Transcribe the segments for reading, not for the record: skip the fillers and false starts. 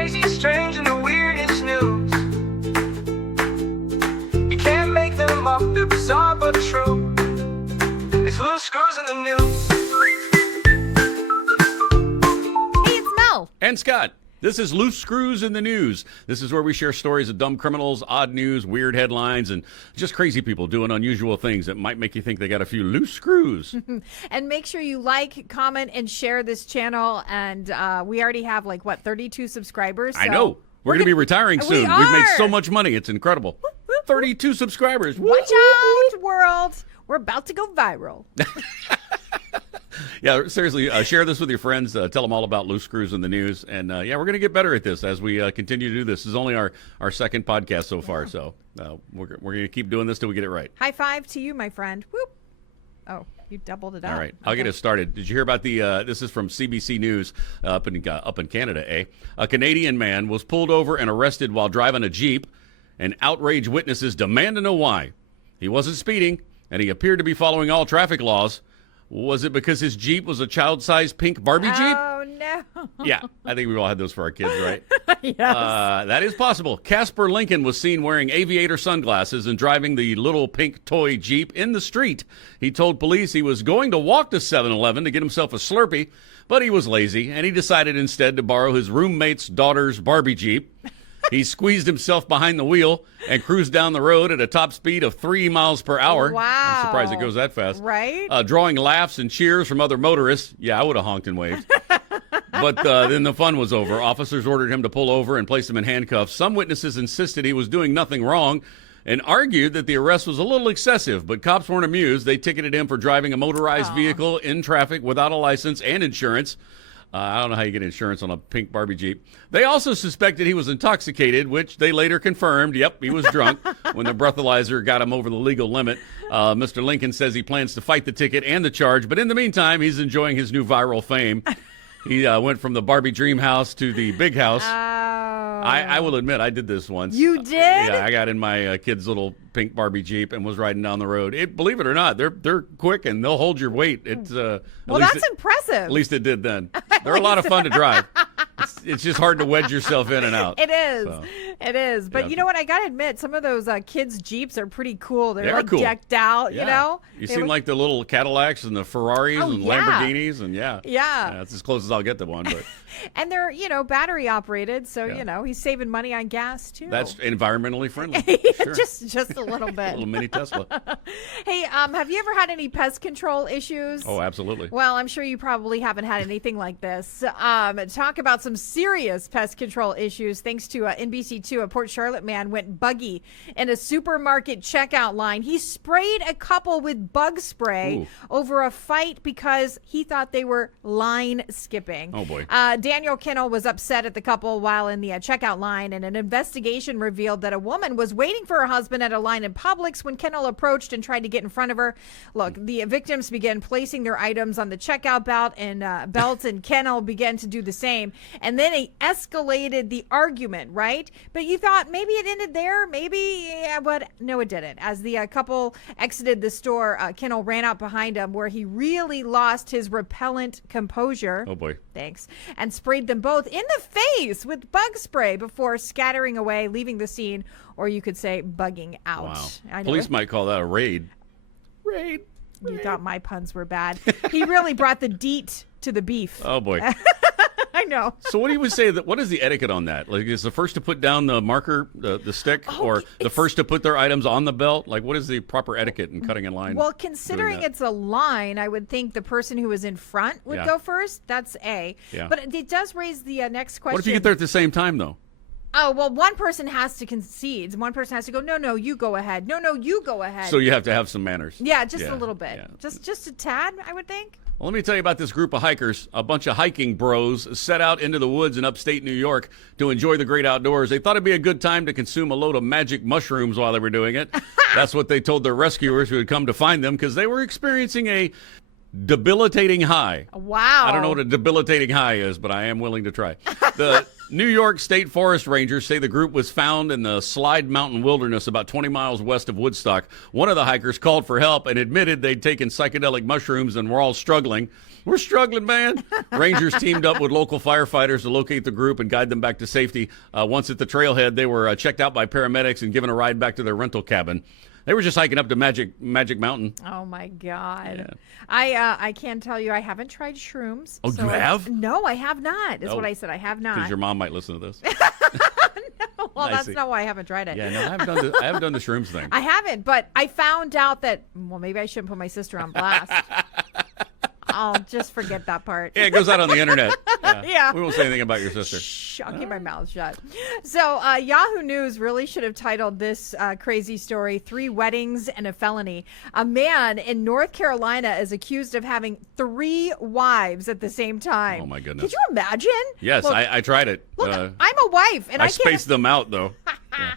crazy, strange, and the weirdest news. You can't make them up, they're bizarre but true. It's loose screws in the news. Hey, it's Mel. And Scott. This is Loose Screws in the News. This is where we share stories of dumb criminals, odd news, weird headlines, and just crazy people doing unusual things that might make you think they got a few loose screws. And make sure you like, comment, and share this channel. And we already have 32 subscribers. So I know. We're going to be retiring soon. We We've made are. so much money. It's incredible. 32 subscribers. Watch out, world. We're about to go viral. Yeah, seriously, share this with your friends. Tell them all about Loose Screws in the News. And, we're going to get better at this as we continue to do this. This is only our second podcast so far, so we're going to keep doing this till we get it right. High five to you, my friend. Whoop. Oh, you doubled it up. All right, I'll get us started. Did you hear about the, this is from CBC News up in Canada, eh? A Canadian man was pulled over and arrested while driving a Jeep, and outraged witnesses demand to know why. He wasn't speeding, and he appeared to be following all traffic laws. Was it because his Jeep was a child-sized pink Barbie Jeep? Oh, no. Yeah, I think we've all had those for our kids, right? Yes. That is possible. Casper Lincoln was seen wearing aviator sunglasses and driving the little pink toy Jeep in the street. He told police he was going to walk to 7-Eleven to get himself a Slurpee, but he was lazy, and he decided instead to borrow his roommate's daughter's Barbie Jeep. He squeezed himself behind the wheel and cruised down the road at a top speed of 3 miles per hour. Wow. I'm surprised it goes that fast. Right? Drawing laughs and cheers from other motorists. Yeah, I would have honked and waved. But then the fun was over. Officers ordered him to pull over and place him in handcuffs. Some witnesses insisted he was doing nothing wrong and argued that the arrest was a little excessive, but cops weren't amused. They ticketed him for driving a motorized vehicle in traffic without a license and insurance. I don't know how you get insurance on a pink Barbie Jeep. They also suspected he was intoxicated, which they later confirmed. Yep, he was drunk when the breathalyzer got him over the legal limit. Mr. Lincoln says he plans to fight the ticket and the charge, but in the meantime, he's enjoying his new viral fame. He went from the Barbie dream house to the big house. I will admit, I did this once. You did? Yeah, I got in my kid's little pink Barbie Jeep and was riding down the road. Believe it or not, they're quick and they'll hold your weight. It's well, that's impressive. At least it did then. They're a lot of fun to drive. It's just hard to wedge yourself in and out. It is. So, It is. But you know what? I got to admit, some of those kids' Jeeps are pretty cool. They're cool. decked out, yeah. you know? You seem like the little Cadillacs and the Ferraris and yeah. Lamborghinis. And yeah. Yeah. That's as close as I'll get to one. But And they're, battery operated. So, he's saving money on gas, too. that's environmentally friendly. Sure. just a little A bit. little mini Tesla. Hey, have you ever had any pest control issues? Oh, absolutely. Well, I'm sure you probably haven't had anything like this. Talk about some serious pest control issues. Thanks to NBC2, a Port Charlotte man went buggy in a supermarket checkout line. He sprayed a couple with bug spray over a fight because he thought they were line skipping. Oh, boy. Daniel Kennel was upset at the couple while in the checkout line, and an investigation revealed that a woman was waiting for her husband at a line in Publix when Kennel approached and tried to get in front of her. Look, the victims began placing their items on the checkout belt, and Kennel began to do the same. And then he escalated the argument, right? But you thought maybe it ended there, but no, it didn't. As the couple exited the store, Kennel ran out behind him, where he really lost his repellent composure. Oh, boy. Thanks. And sprayed them both in the face with bug spray before scattering away, leaving the scene, or you could say bugging out. Wow. I know Police might call that a raid. Raid. you thought my puns were bad. He really brought the deet to the beef. Oh, boy. I know. So what do you would say that? What is the etiquette on that? Like, is the first to put down the marker, the stick, or the first to put their items on the belt? Like, what is the proper etiquette in cutting in line? Well, considering it's a line, I would think the person who was in front would go first. That's A. Yeah. But it does raise the next question. What if you get there at the same time, though? Oh, well, one person has to concede. One person has to go, no, you go ahead. No, you go ahead. So you have to have some manners. Yeah, just a little bit. Yeah. Just a tad, I would think. Well, let me tell you about this group of hikers. A bunch of hiking bros set out into the woods in upstate New York to enjoy the great outdoors. They thought it'd be a good time to consume a load of magic mushrooms while they were doing it. That's what they told their rescuers who had come to find them, because they were experiencing a debilitating high. Wow. I don't know what a debilitating high is, but I am willing to try. The New York State Forest Rangers say the group was found in the Slide Mountain Wilderness about 20 miles west of Woodstock. One of the hikers called for help and admitted they'd taken psychedelic mushrooms and were all struggling. We're struggling, man. Rangers teamed up with local firefighters to locate the group and guide them back to safety. Once at the trailhead, they were checked out by paramedics and given a ride back to their rental cabin. They were just hiking up to Magic Mountain. Oh my God! Yeah. I can tell you I haven't tried shrooms. Oh, you have? No, I have not. Is Oh. what I said. I have not. Because your mom might listen to this. Well, I that's see. not why I haven't tried it. Yeah, no, I haven't done the shrooms thing. I haven't, but I found out that, well, maybe I shouldn't put my sister on blast. I'll just forget that part. Yeah, it goes out on the internet. Yeah. We won't say anything about your sister. Shh, I'll keep my mouth shut. So Yahoo News really should have titled this crazy story, 3 Weddings and a Felony. A man in North Carolina is accused of having 3 wives at the same time. Oh, my goodness. Could you imagine? Yes, Look, I tried it. Look, I'm a wife, and I I can't. spaced them out, though. Yeah.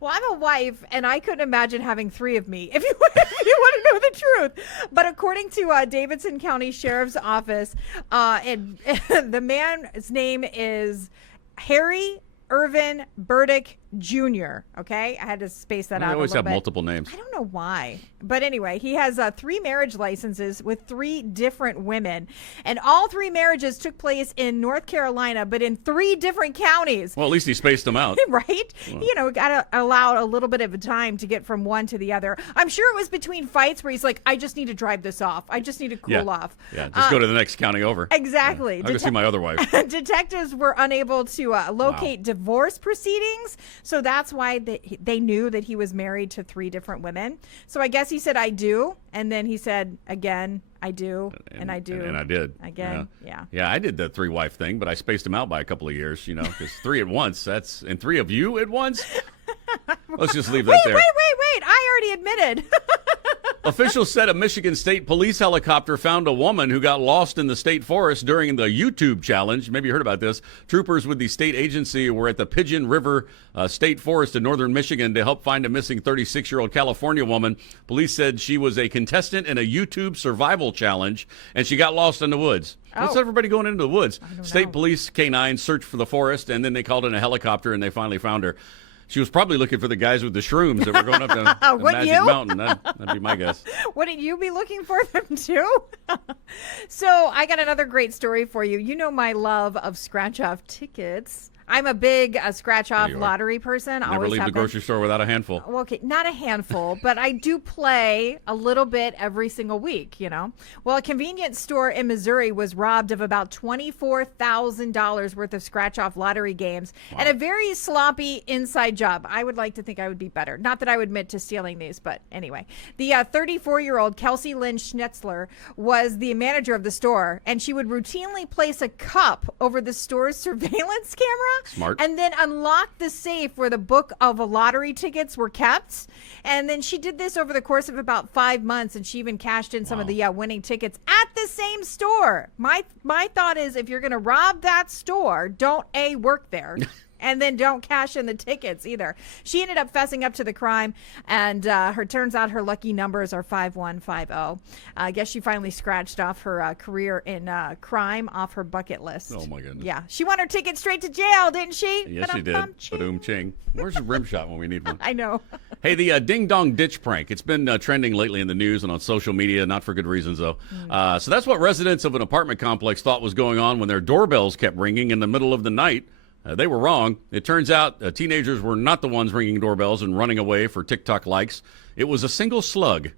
Well, I'm a wife, and I couldn't imagine having 3 of me, if you want to know the truth. But according to Davidson County Sheriff's Office, and the man's name is Harry Irvin Burdick Jr. Okay, I had to space that out. They always a little have bit. multiple names. I don't know why, but anyway, he has 3 marriage licenses with 3 different women, and all 3 marriages took place in North Carolina, but in 3 different counties. Well, at least he spaced them out. Right? You know, got to allow a little bit of a time to get from one to the other. I'm sure it was between fights where he's like, I just need to drive this off. I just need to cool off. Yeah, just go to the next county over. Exactly. Yeah. I'll go see my other wife. Detectives were unable to locate divorce proceedings, so that's why they knew that he was married to 3 different women. So I guess he said, I do, and then he said, again, I do, and I do. And I did. Again, yeah. Yeah, I did the 3-wife thing, but I spaced them out by a couple of years, you know, because 3 at once, and 3 of you at once? Let's just leave that there. Wait. I already admitted. Officials said a Michigan State police helicopter found a woman who got lost in the state forest during the YouTube challenge. Maybe you heard about this. Troopers with the state agency were at the Pigeon River State Forest in northern Michigan to help find a missing 36-year-old California woman. Police said she was a contestant in a YouTube survival challenge, and she got lost in the woods. What's everybody going into the woods? State police K-9 searched for the forest, and then they called in a helicopter, and they finally found her. She was probably looking for the guys with the shrooms that were going up the Magic Mountain. That'd be my guess. Wouldn't you be looking for them too? So I got another great story for you. You know my love of scratch-off tickets. I'm a big scratch-off lottery person. Never Always leave have the been. grocery store without a handful. Well, okay, not a handful, but I do play a little bit every single week, you know. Well, a convenience store in Missouri was robbed of about $24,000 worth of scratch-off lottery games and a very sloppy inside job. I would like to think I would be better. Not that I would admit to stealing these, but anyway. The 34-year-old Kelsey Lynn Schnetzler was the manager of the store, and she would routinely place a cup over the store's surveillance camera. Smart. And then unlock the safe where the book of lottery tickets were kept. And then she did this over the course of about 5 months, and she even cashed in some of the winning tickets at the same store. My thought is, if you're going to rob that store, don't work there. And then don't cash in the tickets either. She ended up fessing up to the crime, and turns out her lucky numbers are 5150. I guess she finally scratched off her career in crime off her bucket list. Oh, my goodness. Yeah. She won her ticket straight to jail, didn't she? Yes, she did. Ba-doom ching. Where's the rim shot when we need one? I know. Hey, the ding-dong ditch prank. It's been trending lately in the news and on social media, not for good reasons, though. So that's what residents of an apartment complex thought was going on when their doorbells kept ringing in the middle of the night. They were wrong. It turns out teenagers were not the ones ringing doorbells and running away for TikTok likes. It was a single slug,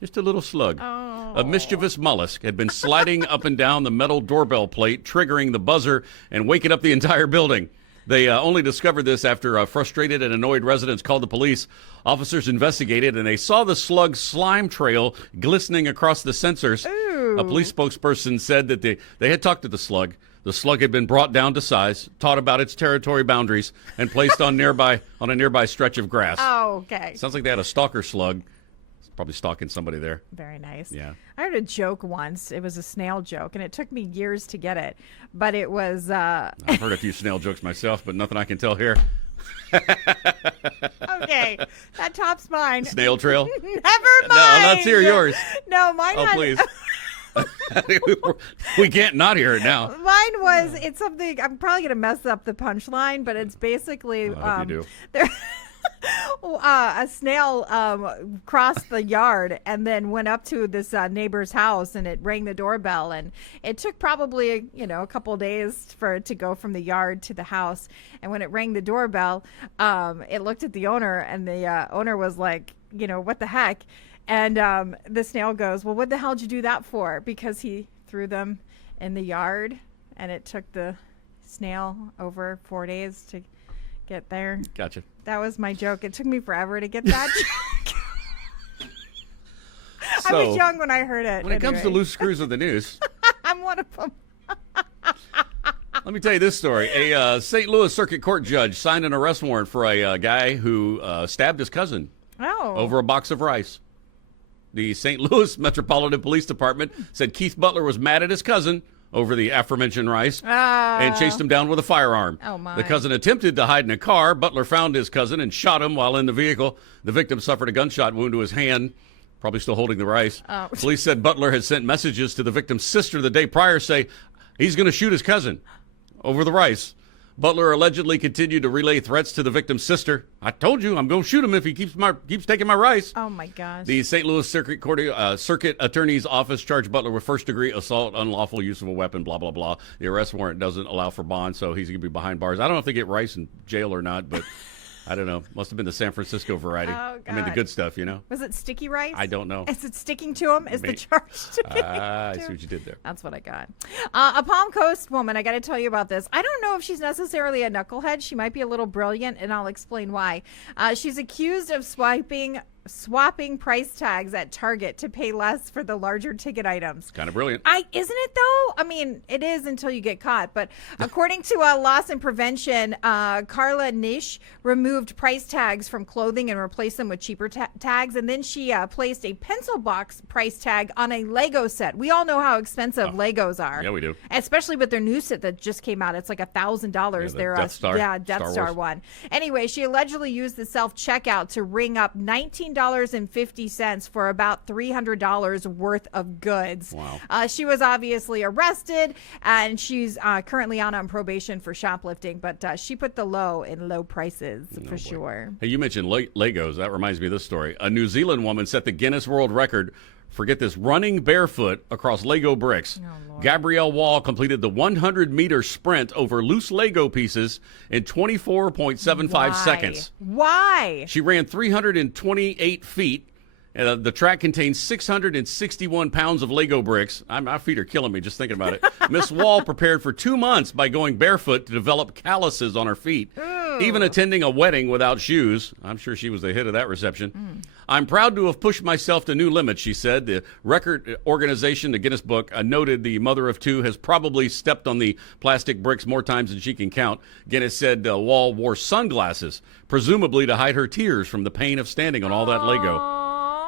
just a little slug. Oh. A mischievous mollusk had been sliding up and down the metal doorbell plate, triggering the buzzer and waking up the entire building. They only discovered this after frustrated and annoyed residents called the police. Officers investigated, and they saw the slug's slime trail glistening across the sensors. Ooh. A police spokesperson said that they had talked to the slug. The slug had been brought down to size, taught about its territory boundaries, and placed on a nearby stretch of grass. Oh, okay. Sounds like they had a stalker slug. It's probably stalking somebody there. Very nice. Yeah. I heard a joke once. It was a snail joke, and it took me years to get it. But it was... I've heard a few snail jokes myself, but nothing I can tell here. Okay. That tops mine. Snail trail? Never mind. No, let's hear yours. No, mine Oh, had... please. We can't not hear it now. Mine was, it's something, I'm probably going to mess up the punchline, but it's basically, I hope you do. there, a snail crossed the yard and then went up to this neighbor's house, and it rang the doorbell, and it took probably, a couple of days for it to go from the yard to the house. And when it rang the doorbell, it looked at the owner, and the owner was like, what the heck? And the snail goes, well, what the hell did you do that for? Because he threw them in the yard, and it took the snail over 4 days to get there. Gotcha. That was my joke. It took me forever to get that joke. I So, was young when I heard it. when it comes to loose screws of the news, I'm one of them. let me tell you this story. A St. Louis Circuit Court judge signed an arrest warrant for a guy who stabbed his cousin over a box of rice. The St. Louis Metropolitan Police Department said Keith Butler was mad at his cousin over the aforementioned rice and chased him down with a firearm. Oh, my. The cousin attempted to hide in a car. Butler found his cousin and shot him while in the vehicle. The victim suffered a gunshot wound to his hand, probably still holding the rice. Oh. Police said Butler had sent messages to the victim's sister the day prior saying he's going to shoot his cousin over the rice. Butler allegedly continued to relay threats to the victim's sister. I told you I'm going to shoot him if he keeps taking my rice. Oh, my gosh. The St. Louis Circuit Attorney's Office charged Butler with first-degree assault, unlawful use of a weapon, blah, blah, blah. The arrest warrant doesn't allow for bond, so he's going to be behind bars. I don't know if they get rice in jail or not, but I don't know. Must have been the San Francisco variety. Oh, I mean, the God. good stuff, Was it sticky rice? I don't know. Is it sticking to him? Is the charge sticking I to see him? what you did there. That's what I got. A Palm Coast woman, I got to tell you about this. I don't know if she's necessarily a knucklehead. She might be a little brilliant, and I'll explain why. She's accused of swapping price tags at Target to pay less for the larger ticket items. Kind of brilliant. Isn't it though? I mean, it is until you get caught. But according to Loss and Prevention, Carla Nish removed price tags from clothing and replaced them with cheaper tags. And then she placed a pencil box price tag on a Lego set. We all know how expensive Legos are. Yeah, we do. Especially with their new set that just came out. It's like $1,000. Yeah, the Death Star. Yeah, Death Star Star Wars. one. Anyway, she allegedly used the self-checkout to ring up $19.50 for about $300 worth of goods. Wow. She was obviously arrested, and she's currently on probation for shoplifting, but she put the low in low prices for sure. Hey, you mentioned Legos. That reminds me of this story. A New Zealand woman set the Guinness World Record for, get this, running barefoot across Lego bricks. Oh, Gabrielle Wall completed the 100-meter sprint over loose Lego pieces in 24.75 seconds. Why? She ran 328 feet. The track contains 661 pounds of Lego bricks. My feet are killing me just thinking about it. Miss Wall prepared for 2 months by going barefoot to develop calluses on her feet. Even attending a wedding without shoes. I'm sure she was the hit of that reception. I'm proud to have pushed myself to new limits, she said. The record organization, the Guinness Book, noted the mother of two has probably stepped on the plastic bricks more times than she can count. Guinness said Wall wore sunglasses, presumably to hide her tears from the pain of standing on all that Lego.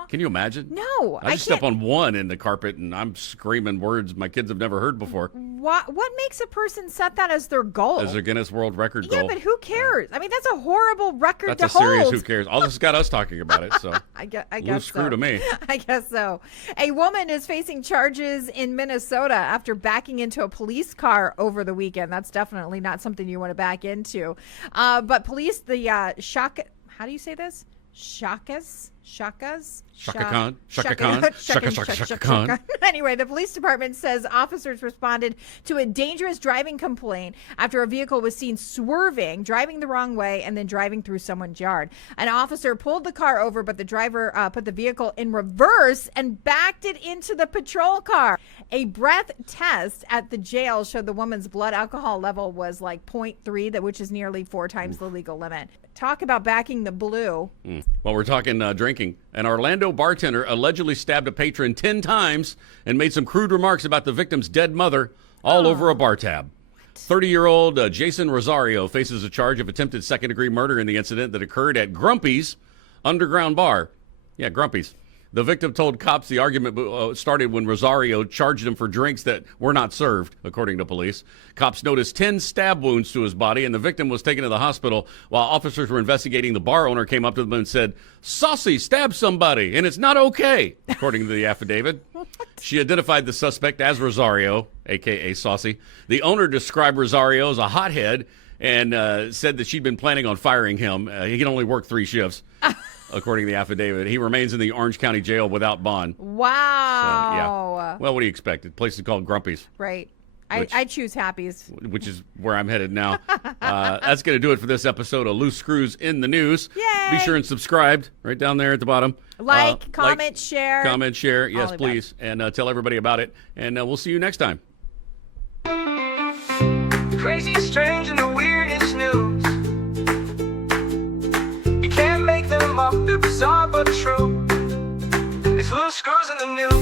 Can you imagine? No, I just step on one in the carpet and I'm screaming words my kids have never heard before. What makes a person set that as their goal? As a Guinness World Record goal. Yeah, but who cares? I mean, that's a horrible record That's to a serious hold. who cares. All this has got us talking about it, so I guess loose screw so. to me. I guess so. A woman is facing charges in Minnesota after backing into a police car over the weekend. That's definitely not something you want to back into. But police, the how do you say this? Shaka Khan. Anyway, the police department says officers responded to a dangerous driving complaint after a vehicle was seen swerving, driving the wrong way, and then driving through someone's yard. An officer pulled the car over, but the driver put the vehicle in reverse and backed it into the patrol car. A breath test at the jail showed the woman's blood alcohol level was like 0.3, which is nearly 4 times the legal limit. Talk about backing the blue. Well, we're talking drinking. An Orlando bartender allegedly stabbed a patron 10 times and made some crude remarks about the victim's dead mother all over a bar tab. 30-year-old Jason Rosario faces a charge of attempted second-degree murder in the incident that occurred at Grumpy's Underground Bar. Yeah, Grumpy's. The victim told cops the argument started when Rosario charged him for drinks that were not served, according to police. Cops noticed 10 stab wounds to his body, and the victim was taken to the hospital. While officers were investigating, the bar owner came up to them and said, "Saucy stabbed somebody, and it's not okay," according to the affidavit. She identified the suspect as Rosario, a.k.a. Saucy. The owner described Rosario as a hothead and said that she'd been planning on firing him. He can only work 3 shifts. According to the affidavit, he remains in the Orange County Jail without bond. Wow. So, yeah. Well, what do you expect? The place is called Grumpy's. Right. I choose Happy's. Which is where I'm headed now. That's going to do it for this episode of Loose Screws in the News. Yay! Be sure and subscribe right down there at the bottom. Comment, share. Comment, share. Yes, All of please. And tell everybody about it. And we'll see you next time. Crazy, strange, and the weirdest news. You can't make them up, they're bizarre but true. It's Loose Screws in the News.